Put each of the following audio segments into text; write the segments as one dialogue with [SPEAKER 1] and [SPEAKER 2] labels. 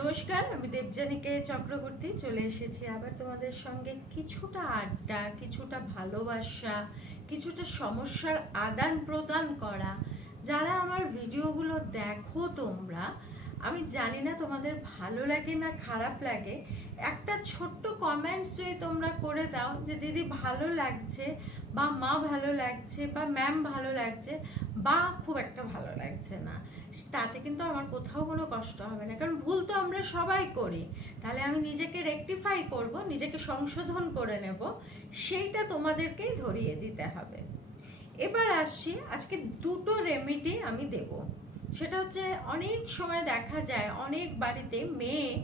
[SPEAKER 1] নমস্কার, আমি দেবযানীকে চক্রবর্তী। চলে এসেছি আবার তোমাদের সঙ্গে কিছুটা আড্ডা, কিছুটা ভালোবাসা, কিছুটা সমস্যার আদান প্রদান করা। যারা আমার ভিডিওগুলো দেখো তোমরা, আমি জানি না তোমাদের ভালো লাগে না খারাপ লাগে। একটা ছোট্ট কমেন্টস যদি তোমরা করে দাও যে, দিদি ভালো লাগছে বা মা ভালো লাগছে বা ম্যাম ভালো লাগছে বা খুব একটা ভালো লাগছে না। তাতে কিন্তু আমার কোথাও কোনো কষ্ট হবে না। কারণ ভুল তো আমরা সবাই করি। তাহলে আমি নিজেকে রেকটিফাই করব, নিজেকে সংশোধন করে নেব, সেইটা তোমাদেরকেই ধরিয়ে দিতে হবে। এবার আসছি, আজকে দুটো রেমেডি আমি দেব। সেটা হচ্ছে অনেক সময় দেখা যায়, অনেক বাড়িতে মেয়ে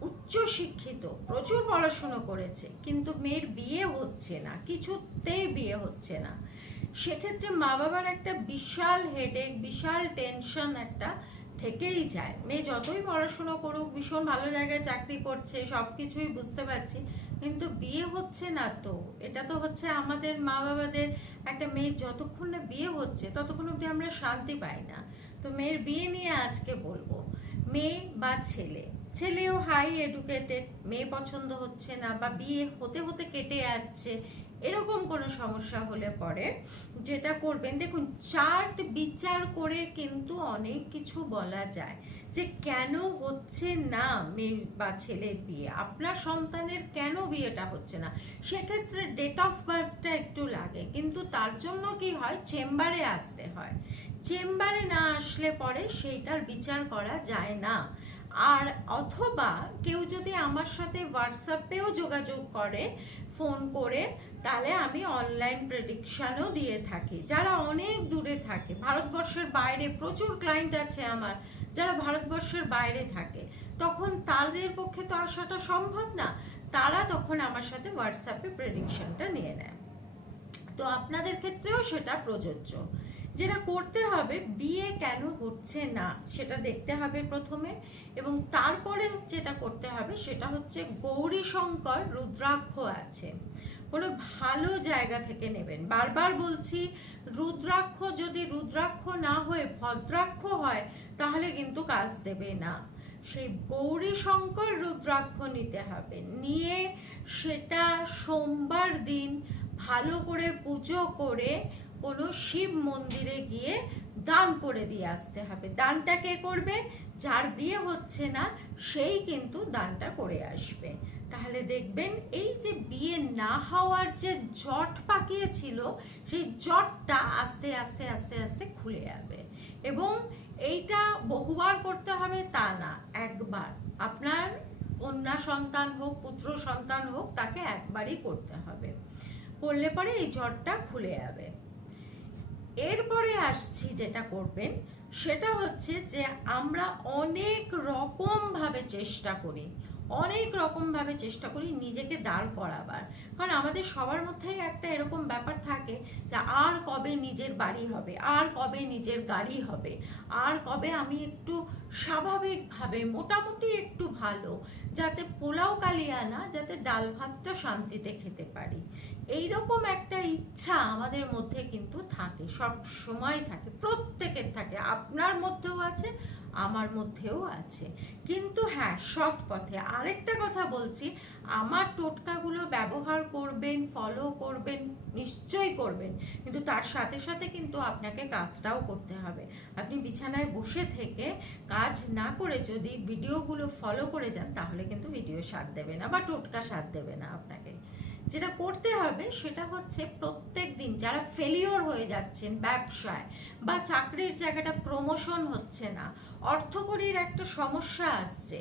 [SPEAKER 1] উচ্চ শিক্ষিত, প্রচুর পড়াশুনো করেছে, কিন্তু মেয়ের বিয়ে হচ্ছে না, কিছুতেই বিয়ে হচ্ছে না। সেক্ষেত্রে মা বাবার একটা বিশাল হেডেক বিশাল টেনশন একটা থেকেই যায়। মেয়ে যতই পড়াশুনো করুক, ভীষণ ভালো জায়গায় চাকরি করছে সব কিছুই বুঝতে পারছি, কিন্তু বিয়ে হচ্ছে না তো। এটা তো হচ্ছে আমাদের মা বাবাদের একটা মেয়ে যতক্ষণ না বিয়ে হচ্ছে, ততক্ষণ অব্দি আমরা শান্তি পাই না। তো মেয়ের বিয়ে নিয়ে আজকে বলব। মেয়ে বা ছেলে। ছেলেও হাই এডুকেটেড মেয়ে পছন্দ হচ্ছে না বা বিয়ে হতে হতে কেটে যাচ্ছে। এরকম কোনো সমস্যা হলে পরে যেটা করবেন, দেখুন চার্ট বিচার করে কিন্তু অনেক কিছু বলা যায় যে কেন হচ্ছে না মেয়ে বা ছেলের বিয়ে? আপনার সন্তানের কেন বিয়েটা হচ্ছে না? সেক্ষেত্রে ডেট অফ বার্থটা একটু লাগে, কিন্তু তার জন্য কি হয়? চেম্বারে আসতে হয়। চেম্বারে না আসলে পরে সেইটার বিচার করা যায় না। আর অথবা কেউ যদি আমার সাথে হোয়াটসঅ্যাপেও যোগাযোগ করে ফোন করে তাহলে আমি অনলাইন প্রেডিকশানও দিয়ে থাকি। যারা অনেক দূরে থাকে, ভারতবর্ষের বাইরে প্রচুর ক্লায়েন্ট আছে আমার, যারা ভারতবর্ষের বাইরে থাকে, তখন তাদের পক্ষে তো আসাটা সম্ভব না। তারা তখন আমার সাথে হোয়াটসঅ্যাপে প্রেডিকশনটা নিয়ে নেয়। তো আপনাদের ক্ষেত্রেও সেটা প্রযোজ্য। যেটা করতে হবে, বিয়ে কেন হচ্ছে না, সেটা দেখতে হবে প্রথমে। এবং তারপরে যেটা করতে হবে, সেটা হচ্ছে গৌরী শঙ্কর রুদ্রাক্ষ আছে। কোনো ভালো জায়গা থেকে নেবেন। বারবার বলছি, রুদ্রাক্ষ যদি রুদ্রাক্ষ না হয়ে ভদ্রাক্ষ হয়, তাহলে কিন্তু কাজ দেবে না। সেই গৌরী শঙ্কর রুদ্রাক্ষ নিতে হবে। নিয়ে সেটা সোমবার দিন ভালো করে পুজো করে কোনো শিব মন্দিরে গিয়ে দান করে দিয়ে আসতে হবে। দানটা কে করবে? যার বিয়ে হচ্ছে না, সেই কিন্তু দানটা করে আসবে। তাহলে দেখবেন এই যে বিয়ে না হওয়ার যে জট পাকিয়েছিল সেই জটটা আস্তে আস্তে আস্তে আস্তে খুলে যাবে। এবং এইটা বহুবার করতে হবে তা না, একবার। আপনার কন্যা সন্তান হোক, পুত্র সন্তান হোক, তাকে একবারই করতে হবে। করলে পরে এই জটটা খুলে যাবে। এরপরে আসছি যেটা করবেন, সেটা হচ্ছে যে আমরা অনেক রকম ভাবে চেষ্টা করি, অনেক রকম ভাবে চেষ্টা করি নিজেকে দাঁড় করাবার। কারণ আমাদের সবার মধ্যেই একটা এরকম ব্যাপার থাকে যে আর কবে নিজের বাড়ি হবে, আর কবে নিজের গাড়ি হবে, আর কবে আমি একটু স্বাভাবিকভাবে, মোটামুটি একটু ভালো, যাতে পোলাও কালিয়া না যাতে ডাল ভাতটা শান্তিতে খেতে পারি। এইরকম একটা ইচ্ছা আমাদের মধ্যে কিন্তু থাকে, সব সময় থাকে, প্রত্যেকের থাকে। আপনার মধ্যেও আছে, আমার মধ্যেও আছে। কিন্তু হ্যাঁ সৎ পথে। আরেকটা কথা বলছি, আমার টোটকাগুলো ব্যবহার করবেন ফলো করবেন, নিশ্চয়ই করবেন, কিন্তু তার সাথে সাথে কিন্তু আপনাকে কাজটাও করতে হবে। আপনি বিছানায় বসে থেকে কাজ না করে যদি ভিডিওগুলো ফলো করে যান, তাহলে কিন্তু ভিডিও সাথ দেবে না বা টোটকা সাথ দেবে না আপনাকে। যেটা করতে হবে সেটা হচ্ছে প্রত্যেক দিন যারা ফেলিওর হয়ে যাচ্ছেন ব্যবসায় বা চাকরির জায়গাটা প্রমোশন হচ্ছে না, অর্থকরীর একটা সমস্যা আসছে